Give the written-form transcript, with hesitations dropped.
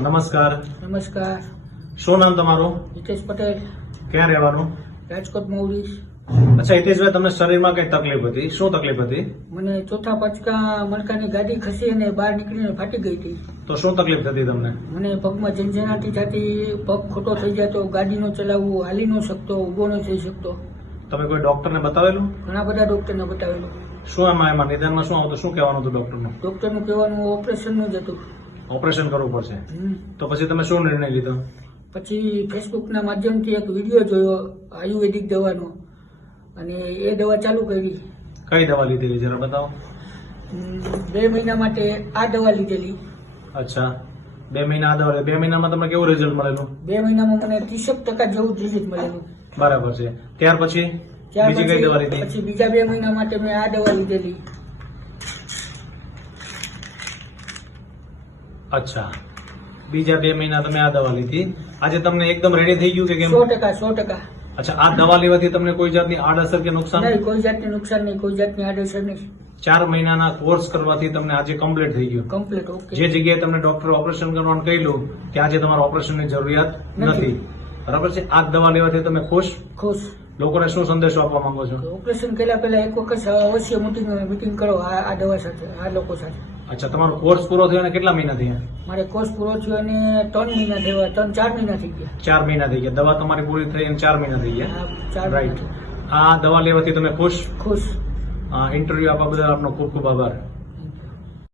નમસ્કાર. નમસ્કાર. શું નામ તમારું? હિતેશ પટેલ, ક્યાં રહેવાનું? રાજકોટ મોવડી. અચ્છા હિતેશભાઈ, તમને શરીરમાં કઈ તકલીફ હતી? શું તકલીફ હતી? મને ચોથા પચકા મણકાની ગાડી ખસી અને બહાર નીકળીને ફાટી ગઈ હતી. તો શું તકલીફ થતી તમને? મને પગમાં ઝંઝનાટી થતી, પગ ખોટો થઈ જતો, ગાડી નો ચલાવવું, હાલી ન શકતો, ઉભો ન થઈ શકતો. તમે કોઈ ડોક્ટરને બતાવેલું? ઘણા બધા ડોક્ટરને બતાવેલું. શું એમાં નિદાનમાં શું આવતું? શું કહેવાનું હતું ડોક્ટરનું? ડોક્ટરનું કહેવાનું ઓપરેશનનું જ હતું. ઓપરેશન કરવું પડશે. તો પછી તમે શું નિર્ણય લીધો? પછી ફેસબુકના માધ્યમથી એક વિડીયો જોયો આયુર્વેદિક દવાનો, અને એ દવા ચાલુ કરી. કઈ દવા લીધેલી જરા બતાવો. 2 મહિના માટે આ દવા લીધેલી. અચ્છા, 2 મહિના આ દવા. 2 મહિનામાં તમને કેવું રિઝલ્ટ મળેલું? 2 મહિનામાં મને 30% જેવું રિઝલ્ટ મળેલું. બરાબર છે. ત્યાર પછી બીજી કઈ દવા લીધી? પછી બીજા 2 મહિના માટે મેં આ દવા લીધેલી. અચ્છા, બીજા 2 મહિના તમે આ દવા લીધી. આજે તમને એકદમ રેડી થઈ ગયું કે કેમ? 100%. અચ્છા, આ દવા લેવાથી તમને કોઈ જાતની આડઅસર કે નુકસાન? નહીં, કોઈ જાતની નુકસાન નહીં, કોઈ જાતની આડઅસર નહીં. 4 મહિનાના કોર્સ કરવાથી તમને આજે કમ્પ્લીટ થઈ ગયું. કમ્પ્લીટ. ઓકે. જે જગ્યાએ તમને ડોક્ટરે ઓપરેશન કરવાનું કહેલું કે આજે તમારા ઓપરેશનની જરૂરિયાત નથી. બરાબર છે. આ દવા લેવાથી તમે ખુશ? ખુશ. લોકોને શું સંદેશો આપવા માંગો છો? ઓપરેશન કર્યા પહેલા એક વખત અવશ્ય મીટિંગ કરો આ દવા સાથે, આ લોકો સાથે. અચ્છા, તમારો કોર્સ પૂરો થયો અને કેટલા મહિના થયા? મારે કોર્સ પૂરો થયો અને 3 મહિના થયા, 4 મહિના થઈ ગયા. 4 મહિના થઈ ગયા. દવા તમારી પૂરી થઈ અને 4 મહિના થઈ ગયા. 4 રાઈટ. આ દવા લેવાથી તમે ખુશ? ખુશ. ઇન્ટરવ્યુ આપવા બદલ આપનો ખૂબ ખૂબ આભાર.